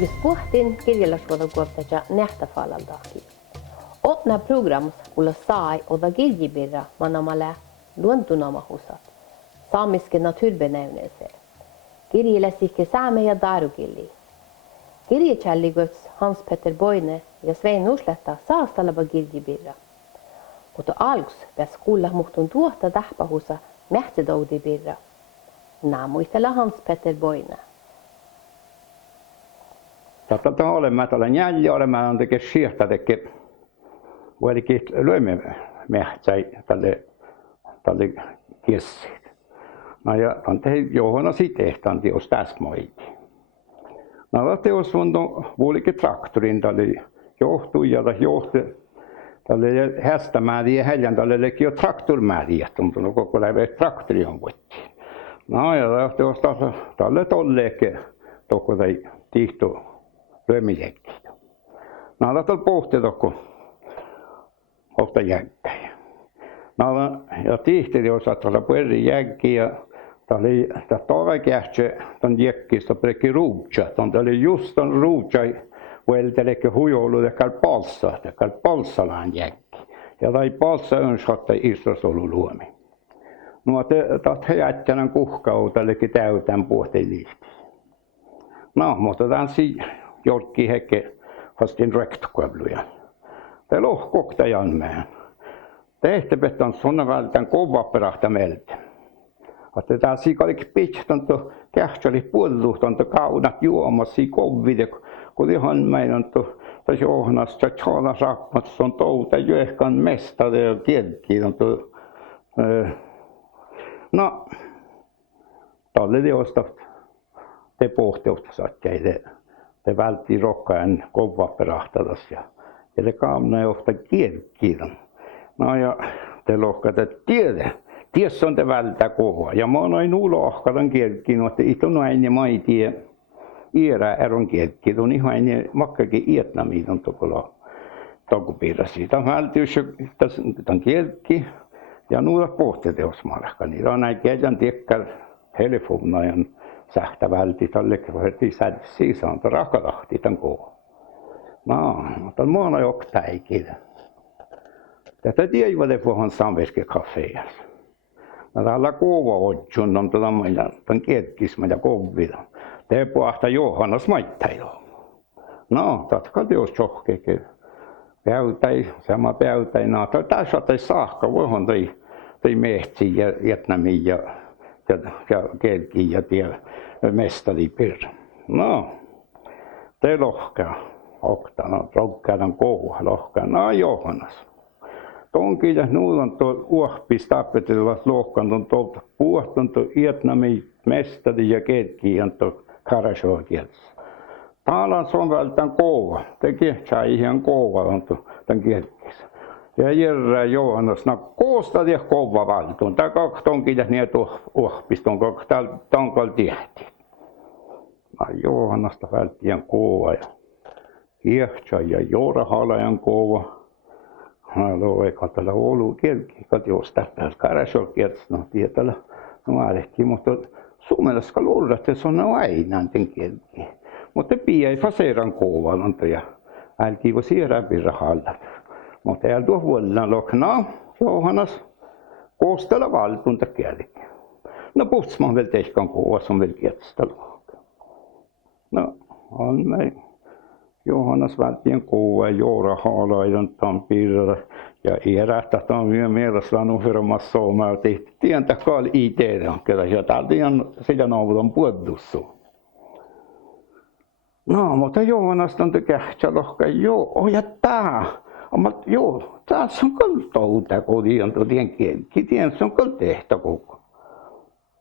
uudis puhtin kirjallisuudenkuoptaja nähtäfaalaltakin. Otna programmas kuulla sai oda kirjibirra manamale luontunamahusat. Saamisken naturbenävnelser. Kirjelesikke saame ja darukilli. Kirjechalligots Hans-Petter Boine ja Svein Norsletta saastalaba kirjibirra. Mutta algus pääs kuulla muhtun tuota tahpahusa mähtsedoudibirra. Naamuistella Hans-Petter Boine. Tätä olemme tällä jäljellä olemme tekee sieltä tekee vaikka löimme mähtsäi tälle kessiin. No ja tante Johanna sitten tante jos tästä moiti. No teos on vuolikin traktorin tälle johtui ja tälle hästämääriä ja heljän tälle leki jo traktormääriä, mutta koko läpi traktori on vuotti. No ja teos tälle tollekin toko tai tihto löimiekki. No tätä pohti toko ofta jägkäjä. No ja tihteli osa tällä puoli jägkiä ja tälle toikähtse ton jäkkistä prekki ruutsa. Tälle just ton ruutsa vueltelekki hujoulu ja kalpalsalaan jäkki. Ja tai palsa önshatta isosolu luomi. No tätä jättänän kuhkau tällekin täytän puhteen liihti. No mutta tämän jorkki hekke fastin rektokuobluja. Det låg koktajan med. Tehtävät on såna vältän kova perahta meiltä. Että tää sikalik pitstanto kähtsali puolluhtanto kaunat juomasi kovide, kun ihan meidän tässä johnasta tjala rakmats on touta jöhkan mestade ja kielki on no talle teosta te pohtiusta satteide. Te vältti rokkaan kova perahtadas ja te kaamna johta kielkiidan. No ja te lohkat, että ties on te välttää kohoa. Ja mä noin ulohkadan kielkiin, että itun aina ja maitie iärä eron kielkiin. On ihan aina makkakin ietnamiin on tuolla tokupiirrasi. Tämä välttyys tämän kielki ja nuuda pohteteos markka. Niitä on näin kielän tiekkär telefonajan sähtä vältti tälle sisään rakalahti tämän kohoa. No, mutta mulla on joku täikin. Tätä tiedä puhun samveske kafeessa. No täällä kova otsun on tämän kietkismä ja kovida. Te puhta Johannas maittailo. No, tatka teos johkekin. Päytäi, sama päytäi. No, tässä on saakka, voihan toi mehti ja Vietnamiin ja kielkiin ja mestari pirra. No, te lohkaa. Oktana, rokkadan koua, lohkaan. No, Johannas. Tonkin ja nuulan tuo uohpis tappetelevat lohkan on tuolta puhton tuo Vietnamin mestari ja kielkiin tuo karashoa kielessä. Täällä on vältän koua. Teki ihan koua on tämän kielkissä. Ja järjää Johannas, no koostat ja kova valtuun. Tää kaksi tonkin ja niin tuo uohpis, tonko tonkol tiehti. No, Johannasta välttien koua ja kiehtsä ja joorahalajan kova. No, ei katsella olu kielki, jos tästä karasol kieltä, no tietällä nuorehti, mutta suomalaisessa luulet, että se on aina tämän kielki. Mutta pii ei faseeran kova, ja älki voi siirrä pirrahalla. Mutta ei tuo huolella loknaa, Johannas, koostella valtuunta kielki. No puhtsmaan vielä tehkään kova, se on vielä kieltä luokka. No, on meidän. Johannas välttien kova ja joorahaalaidan tampirra ja erähtä on vielä mielessä nuheromassa suomaa tehty. Tientä kaali IT-tä, ketä ja täältä ihan sitä naudan puoldussa. No, mutta Johannas on kähtsä lohka, joo, ja tää. Mutta joo, tässä on kyllä touta, kun tien kielki, se on kyllä tehtä koko.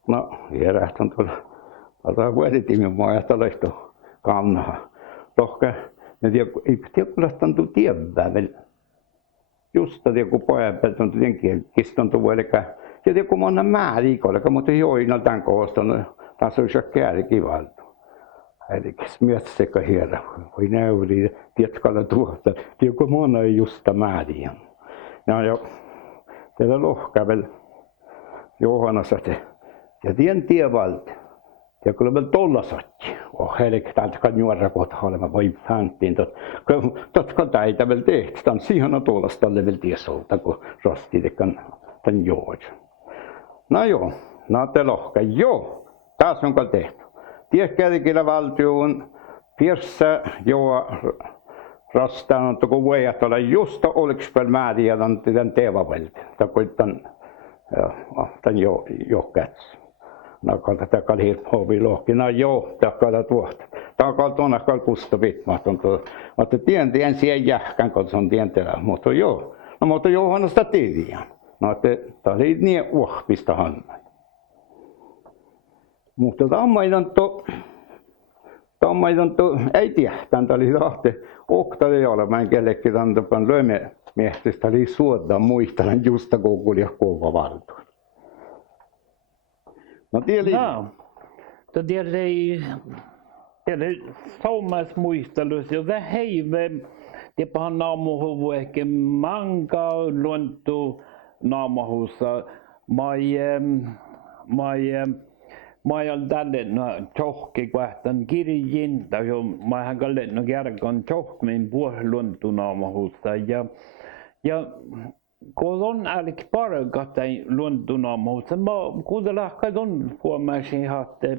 No, erähtä on tuolla, tätä vuodetimin maa ja tällaista kannaha. Lohka, ei tiedä, kuinka on tiedä vielä. Just kun pojat on tietenkin kiston vuodelta. Ja tiedä, kun mä määriikolla, mutta joina tämän kooston, tässä on se kärkivalta. Eli myös sekä hiera, voi näyri, tiedätkö tuota, tiedä, kun mä oon just määriä. Ja tällä lohkaa vielä Johannas, ja tien tievalta, ja kyllä vielä tolla sattia. Helik täältä nuora kohta olemme voi fäntiin. Totka täitä vielä tehty. Tämän siihen on tuollaista tälle vielä tiesolta, kun rosti tämän jood. No joo, no te lohka. Joo, taas on tehty. Tiekkäärikillä valtioon piessä joo rastaan, kun voijat olla just oliks vielä määriä tämän teevavelta. Tämän jo käts. Nakalta takal hirphovi lohki. No joo, takala tuosta. Takal tuonne kusta pitmaton. Mutta tien siihen jähkän, kun se on tientelä. Mutta joo. No mutta joo, on sitä tiedä. No että tämä oli niin uhpista hanna. Mutta tammaidan ei tiedä. Tämä oli tahti oktali ei ole. Mä en kellekin tantapan löime miehtistä oli suoda muistalan justa koukuli ja kova valtuun. No tiedä. No, tiedä saumas muistelus, ja se heive, tepahan naamuhuvu ehkä manka luontu naamuhussa. Mä olen tälle tjohki kohtan kirjin, tai mä hän kalle kerran tjohmin puoluontu naamuhussa. Ja kun on älk parakat ei luontunaamuutta, mä kuitenkin on huomasin, että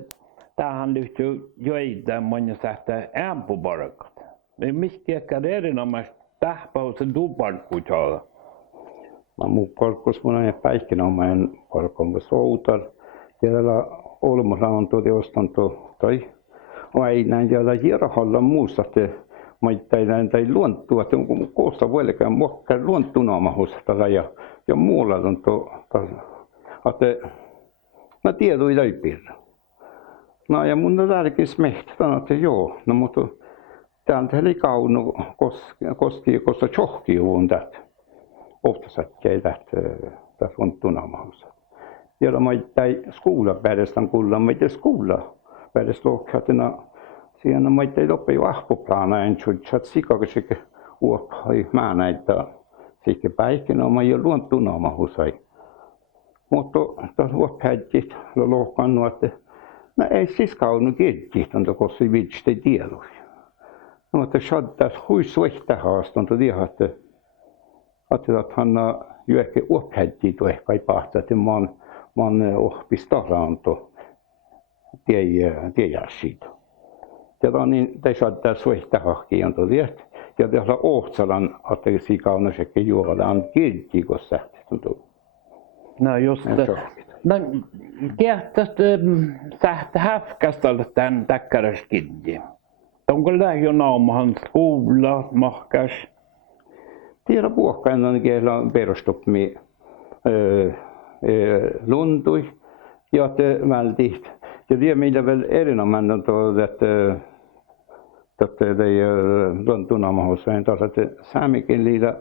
tähän liittyy joita monia sähtää ämpuparakat. Mikä erinomaisesti tähpäussä tuparkkuutalla? Mä mun palkkus mun ei päikkinomainen palkon soutar. Siellä olmussa on tuotanto tai vai näin siellä hierahalla muussa te maittain tai luontua että koosta velkään mokka luontunaamahustalla ja muulla on että mä tiedän läpirra. No ja mun tärkein smehti että joo, no mutta täältä oli kaunu koska tjohki on tätä. Ofta sätkei tätä luontunaamahustalla. Ja maittain skuulla päädestään kuulla maittain skuulla päädestään lohkatina. Siinä maittain loppe jo ahpoplaana en tjutsat sikakasike uophai mä näitä sikke päikin oma jo luontunaamahusai. Mutta taas uophäjit lohkannu, että mä ei siis kaunu kielkihtä, koska vitsi tiedus. No mutta shaddas hui suihta haastunut tiedä, että hän juokke uophäjit tuohkai pahtaa, että man ohpistaranto tiedä siitä. Ja niin te shaddas suihta hahkiin tiedä. Ja tässä Ohtsalan, että siinä sekin juodaan kielki, kun sähköstä. No just det. No tiedätkö, sähtä häfkästä tämän täkkäräskidji? Onko lähiönaamahan skola, mahkas? Tiedä puhkaan on kielä perustupmi luntui, ja te vältit. Ja tiedä mitä vielä erinomainen on tuo, että ei luontunaamahus, vaan taas, että saamikin liitä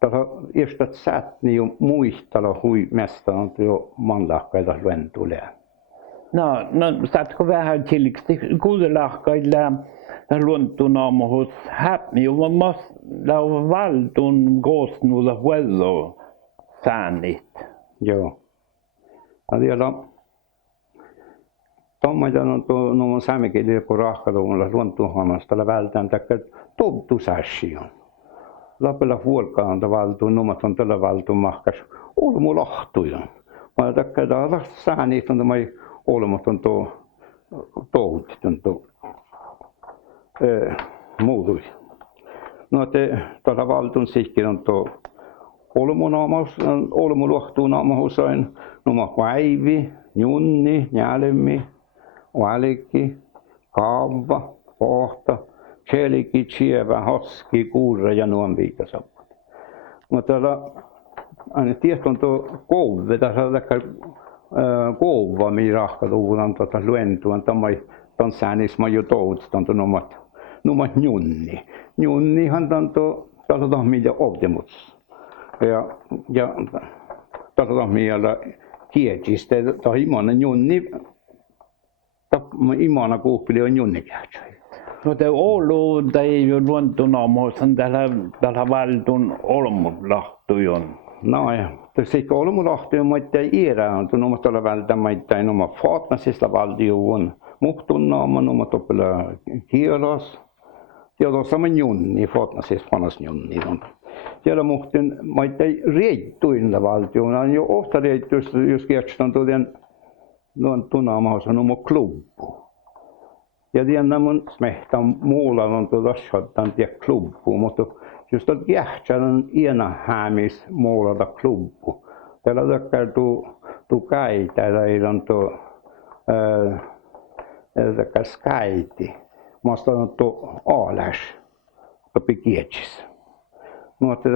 tässä istät sätni jo muistella hui mesta on jo manlahkaita luentulee. No saatko vähän tiliksi kuulelahkailla luontunaamahus häpni, jo on valtun koosnulla huello säännit. Joo. Ja vielä tommoinen on tuo saamikin liitä kun rahkatuulla luontunaamasta vältään takia tobtusäsi on. Lapella huolkaan valtuun, numat on tällä valtuun mahkas olmulahtuja. Mä takia täällä säänit on tämä olmut on toutit on muutui. No että tällä valtuun sihkin on olmulahtuunaamuhusain, numa päivi, junni, njälmi, valikki, kaava, pohta. Selki, Chievä, Hoski, Kuurra ja nuon viikasappat. Mutta täällä aina tietty on tuo kouve, tässä on kouva, mihin rahkatuulan luentuan. Tämän säännössä jo toutstaan numat junni. Junnihan täällä on mitä optimus. Ja täällä on mitä kietistä, tai imanen junni, imana kuuppili on junnikähtsä. No te Oulu tai luontunaamuusan tällä valtun olmulahtujon. No ja, tässä olmulahtujon maittain iärä on tunnut tällä välttämättä oma faatnasista valtioon muhtun naaman oma topella kielas. Kielas on junni, fotna siis panas junni. Siellä muhtin, mä ei reittuilla valtioon, on jo ofta reittuissa, jos kietsän tuolien tunaamassa on oma klubbu. Ja tiedän, mun smehtä muulla on tuolla shottan tie klubbu, mutta just tuolta jähtsän on iena hämis muulla klubbu. Täällä takkar tuu kai, täällä ei on tuo takkar skaiti. Mä oon tuo aaläs, topi kietsis. No, että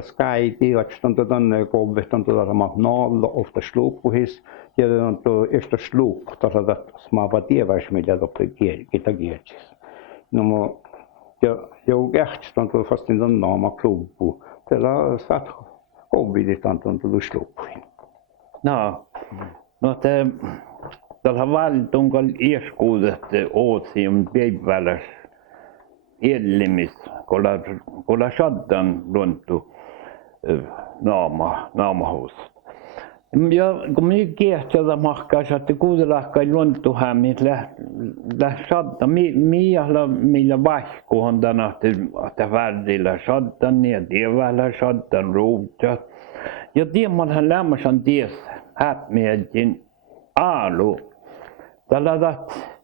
skaiti, että on tuonne koveston tuolla nolla ofta sluppuhis. Ja on tuo ehkä sluppu, tuolla smaava tieväis, mitä topi kietsis. No, jo kähtsistä on tuo fastin tuon naama klubbu. Täällä saat covidit on tuon sluppuhin. No, tällä valtuun kun ieskuudet oosium päiväläs ellimis, kun shaddan luontu naamahus. Ja kun minä kiehtää mahkaa, että kuudelahkai luontuhämmin shaddan, millä vaihku on tänä, että värdillä shaddan ja tievällä shaddan ruuta. Ja tiemmalhan lämmäsän ties häpmiedin aalu. Tällä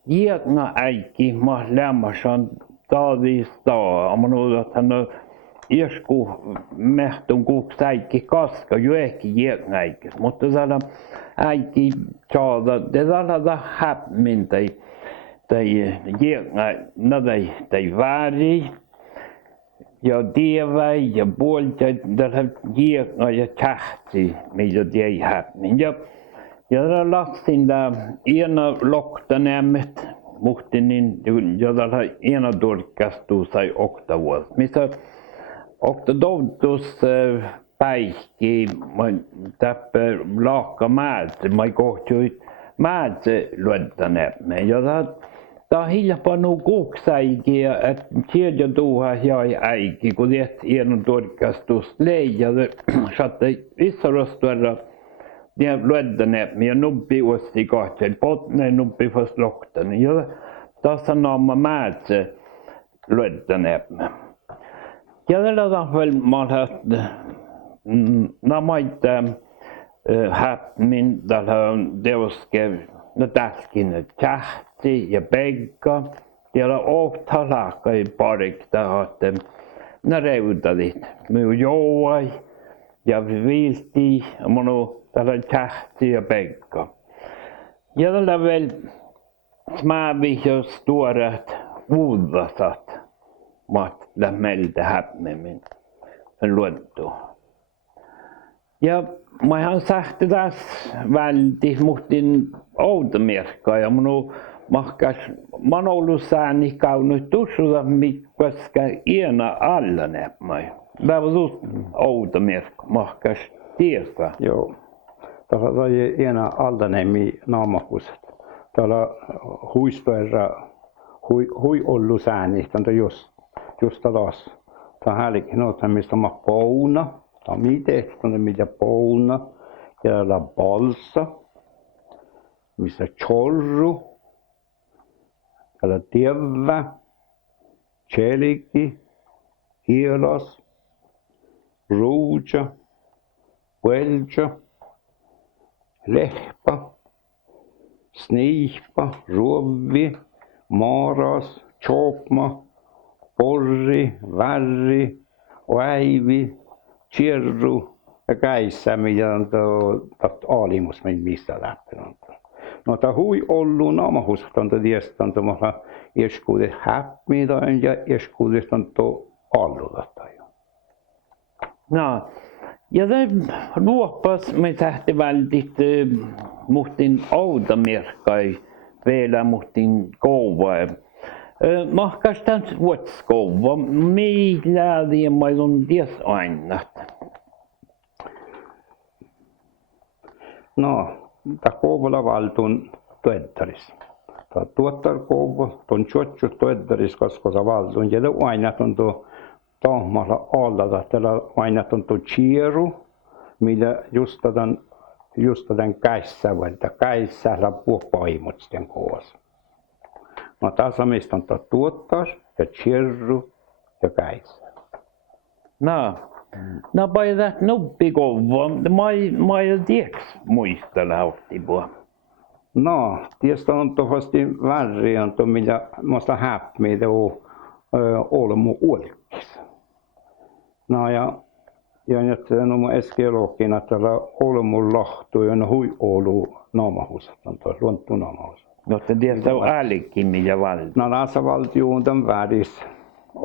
jägna äikki ma lämmäsän taadistaa. Mä luulen, että hän on iesku mehtun kuuks äikki kaska, jo ehkä jägna äikki. Mutta tällä äikki saada, tällä häpmin tai jägna, tai vääri. Ja tievä ja puolta tällä jägna ja tähti, mitä ei häpmin. Ja lastin ena loktanämmet muhtinin, ja tällä ena turkastuu sai oktavuos. Missä oktadoutus päihki, mä täppä laakka määtse, mä kohtui määtse luottanämmen. Ja tämä hiljapanu kuuksäiki, että sieltä tuuha jäi äiki, kun tehti ena turkastus leija, saattaa isorostuera. Ja luottaneet, ja nubbi uosti kahtsen potne, nubbi fast loktan. Ja tässä naama määtse luottaneet. Ja tällä tavalla mä namaita häpmin, tällä on teoske, no täskin tähti ja peikka. Siellä ofta laakai parikta, että ne reutadit. Minun jouai ja viilti, monu tällä tähti ja peikka. Ja tällä vielä smävihjos tuoreet uudasat. Maat lämmeltä häpnemmin luontoon. Ja mä ihan sähti tässä välti muhtin outomerkkaa ja minun mahkas, mä oon ollut sääni kaunut tussuta, koska iena alla näpmäi. Tämä on just outomerkka, mahkas tietää. Joo. Tässä on iena alla nämi naamahuset. Täällä huistoerra hui ollut sääni, tämä just taas. Tämä hälikin noita, mistä mä pouna. Tämä on miten, mitä pouna. Ja täällä balsa. Missä chorru. Täällä tievä. Tjelikki. Kielas. Ruuja. Velja. Lehpa. Sniihpa. Ruovi. Maaras. Chopma. Porri, värri, äivi, tjerru ja käissä, mitä on aalimus, mistä lähtee. No tämä hui ollut naamahusat on tietysti on tuolla eskuudet häpmiin ja eskuudet on tuo alluta. No, ja se luoppas me sähti vältit muhtin outomerkkai vielä muhtin kouvaa. Mahkas tämän vuotskouva, millä liemmailla on ties ainat? No, tämä kouvola valtuun tuettaris. Tämä tuottar kouvo, tuon tjotsu tuettaris, koska se valtuun. Ja tämä ainat on tuo tahmalla alla, tällä ainat on tuo tjeru, millä just tämän just den käissä valta käissä la puopaimot sitten koos. No tasamista on tuottas ja chirru ja käissä. No paidat nuppi kovaa, mä ei tieks muista lauttipua. No, tietysti on tuosti värri, on tuo, mitä musta häpmiitä on olemu olkis. No ja nyt no mun eskeologina tällä olemu lahtu ja no hui olu naamahusat, on tuo luontu naamahusat. No te tiedät on äälikin mitä valta. No näissä valtioon tämän värissä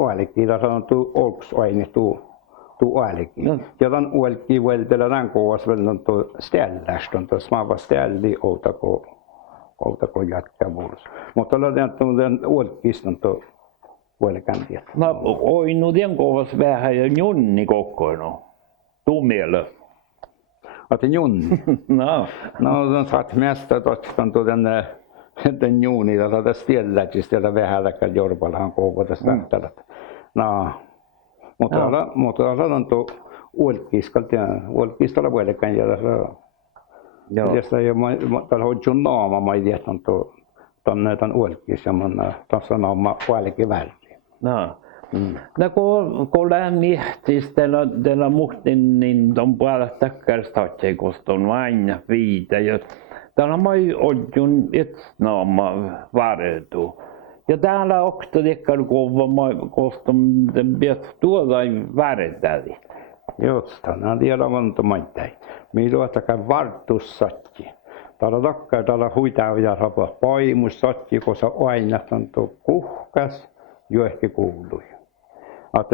äälikin, tässä on tuo olksaine tuo äälikin. No. Ja tämän olkki vältellä tämän kovas välillä on tuo ställästä, on tuo smava ställi outako jätkä vuorossa. Mutta tällä tämän olkkista on tuo vuolikään tietää. No oi nu den kovas vähän ja junni kokkoino. Tumielö. Att Junni. No. No, de satt mest att då den Juni, där ställäkistä ja vähälläkään Jorpalahan kouvata startalat. No, mutta on tuo olkistalla vuolikään ja tässä ei tällä hoidon naama, mä ei tiedä, tämän olkis ja tässä naama vuolikin väliin. No. No kun lämmiehtis tällä muhtin, niin on paljon takkarstatse, koska on aina viitä. Ja täällä moi odjun etsnaama vartu. Ja täällä okta tekkar kova, koska pitäisi tuoda väretäli. Josta, nämä tiedä monta maittain. Meillä on takkaan vartussatki. Täällä takkar täällä huitaa ja rapaa paimussatki, koska aina on tuo kuhkas, jo ehkä kuului. Att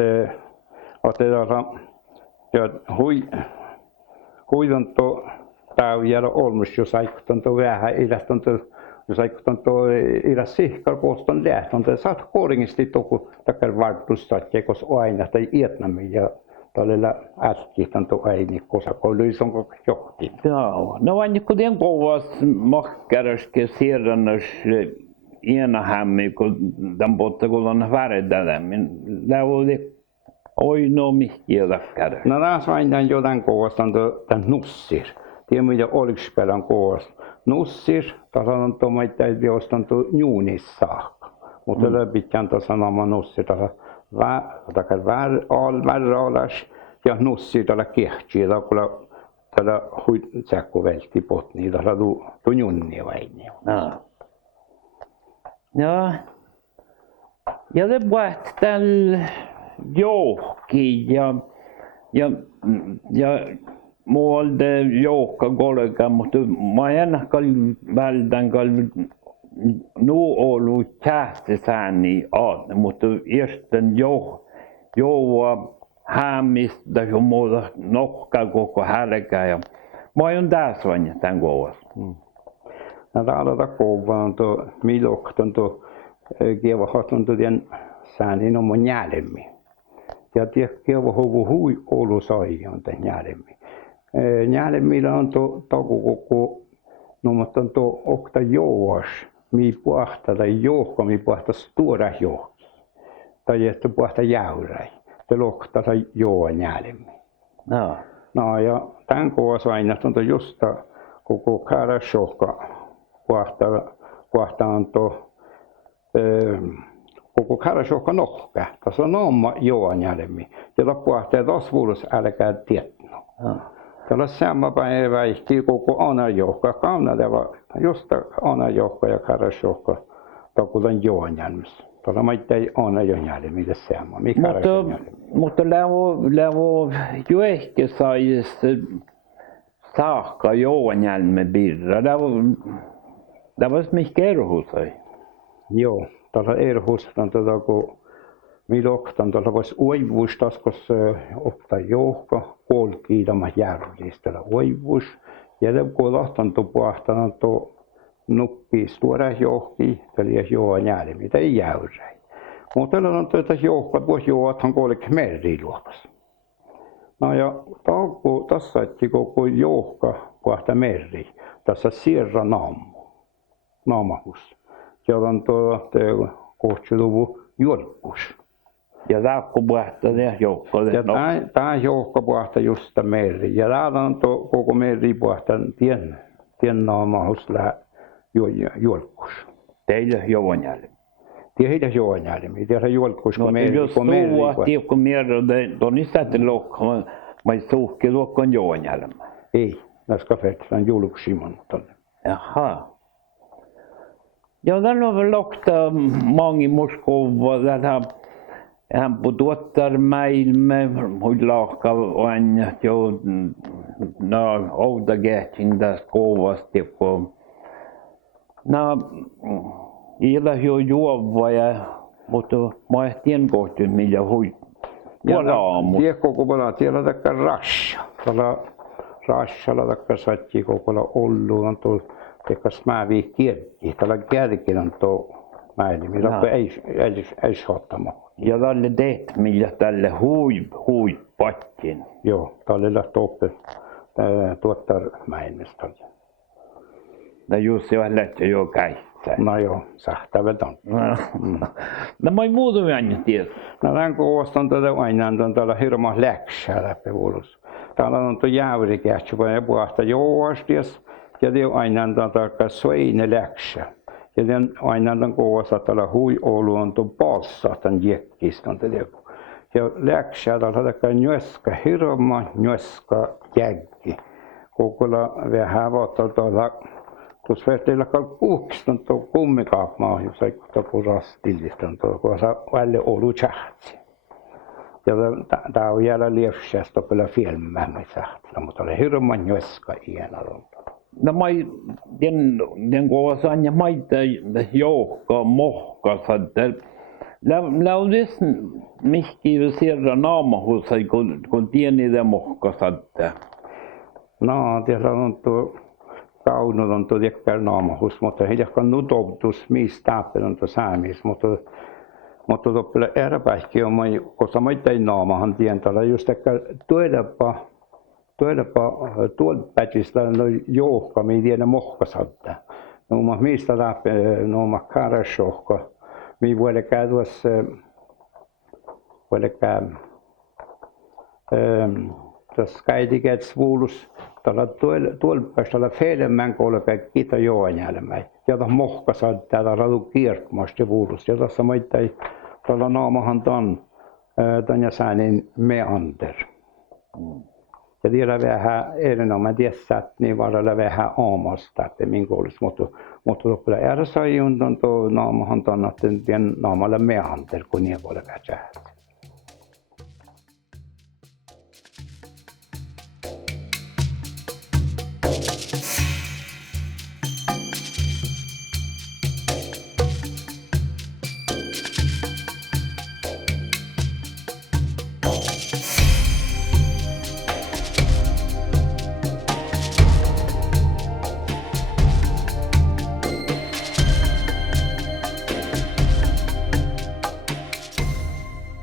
huidan tuo päivällä olmus, jos aikuttan tuo vähän ilästön tuo, jos aikuttan tuo iläs sihkar kooston lähtön, tuo saat koringisti tuo takkar vartussatki, koska aina tai ietnämme ja tällä äskihtan tuo aini, koska kouluis on koko johti. Joo, no vain kun den kovas makkaröske sierrannus ena hämmi, kun tämän potta kun on väredällä, niin läuli oi no mihkiä takkar. No tässä aina jotain kovasta on tämän nussir. Tiedä mitä olikspelän kovasta. Nussir, tässä on tuo maita, että jostain tuo juunis saakka. Mutta läpikään tässä on nussir, tässä värralas ja nussir tällä kehtiä, tällä huitsäkko vältti potni, tässä tuo junni vain. Ja det var tällä johki ja muolde johka kollega, mutta mä en kalli vältän kalli nu ollut kähtesääni aatne, mutta ersten joua hämmistä ja muuta nokka koko härkä ja mä oon tässä vain tämän kovassa. No täällä kovaa on tuo milokton tuo kievahatun tuo tien säänin on mun jälmi. Ja tiedä kievahovu hui olu sai on tämän jälmi. Jälmillä on tuo takukoko, no mutta on tuo okta jouas, mi puhta tai johka, mi puhta stora johki. Tai että puhta jäyräi. Te lokta tai joan jälmi. No ja tämän kovassa aina on justa koko karashoka. Puhta on tuo koko karashoka nokka. Tässä on oma joan jälmi. Ja puhta taas vuodos älkää tietno. Tällä samma päivä ihti koko anajohka, kannatava just anajohka ja karasjohka takutan joonjälmis. Tällä maittai anajohjälmi det samma, mikä mutta lävo jo ehkä sais saakka joonjälme birra. Lävo mikä erhusai. Joo, tällä erhustan kun miloktan tuolla voisi oivustas, koska ottaa johka kolkiidama järjestellä oivus. Ja kun lahtan tuo puhtana tuo nuppi stora johki, eli joa jäädä, mitä ei jäyräi. Mutta tällä on tuota johka, voisi joathan kolke meriluokas. No ja tässä että koko johka puhta meri, tässä sierra naamahus. Ja on tuo kohtsiluvu jolkus. Ja taakkupuhta ne joukko. Ja tämä joukkopuhta just meri. Ja täällä on koko meripuhta tien naamahus juolkus. Teillä jovonjälle. Teillä jovonjälle. Teillä juolkus No jos tuua tiukko mierro, on niistä lokka. Mä suhki luokkaan jovonjälle. Ei, näska fetsan julksimon tonne. Jaha. Ja täällä on lokta mangi muskova täällä. Hän tuottaa mäilme, huilaakka on jo outa kähtsin tästä kovasti, kun illa jo juova mutta mä ehtien kohti millä hui puolaamu. Tiekko kupola tiellä takka rasha. Tällä rashalla takka satti kupola ollu on tuo tekas mävi kierki. Tällä kierkin on tuo mäili, millä ei sottama. Ja tälle teet, millä tälle hui pattin. Joo, tälle lähti oppe tuottaa mäimestä. No just se on lähtö jo käittää. No joo, sähtävät on. No mä ei muuta aina tiedä. No tämän koostan tätä aina on täällä hirma läksää läpi vuodessa. Täällä on tuo jäyrikähtsä, kun ei puhasta joosties. Ja te aina on täällä soine läksä. Ja den aina on koostan täällä hui olu on tuo palssa tämän jekkiston. Ja läksää täällä täällä njöskä hirma njöskä jäggi. Kokolla vähän vuotta tuolla. Tuossa verteillä puhkiston tuo kummikaapmaa, jos ei tuo rastilliston tuo, kun se välillä ollut tjähtsi. Ja tämä on jäällä liefsästä kyllä filmäämme sähtillä, mutta oli hirman njöskä iänä. No mä den kun saan ja maita joukka mohkassa, että läudis mihki sieltä naamahussa, kun tieni de mohkassa, että. No, siellä on tuo kaunut on tuo tekkär naamahus, mutta hiljakkaan nutoutus mistä on tuo säämis, mutta tuolla eräpäihki on, koska mä ei naamahan tien täällä just tekkär tuolla pätistä no johka, mi tiedä mohkasatta. No mä mistä läpi, no mä kärsäohka, mi vuodekään tuossa, tässä käytikään svuulus, tuolla päästä feilemmän kolme kita joanjälmä. Ja tässä mohkasa täällä radu kierkmasta vuulus. Ja tässä maittai tuolla naamahan tämän ja säänin meander. Ja tiedä vähän erinomainen tiessä, niin varalla vähän aamasta, että minkä olisi. Mutta tuolla äärässä ei ole tuo naamahan tämän naamalle meander, kun niin voi käydä.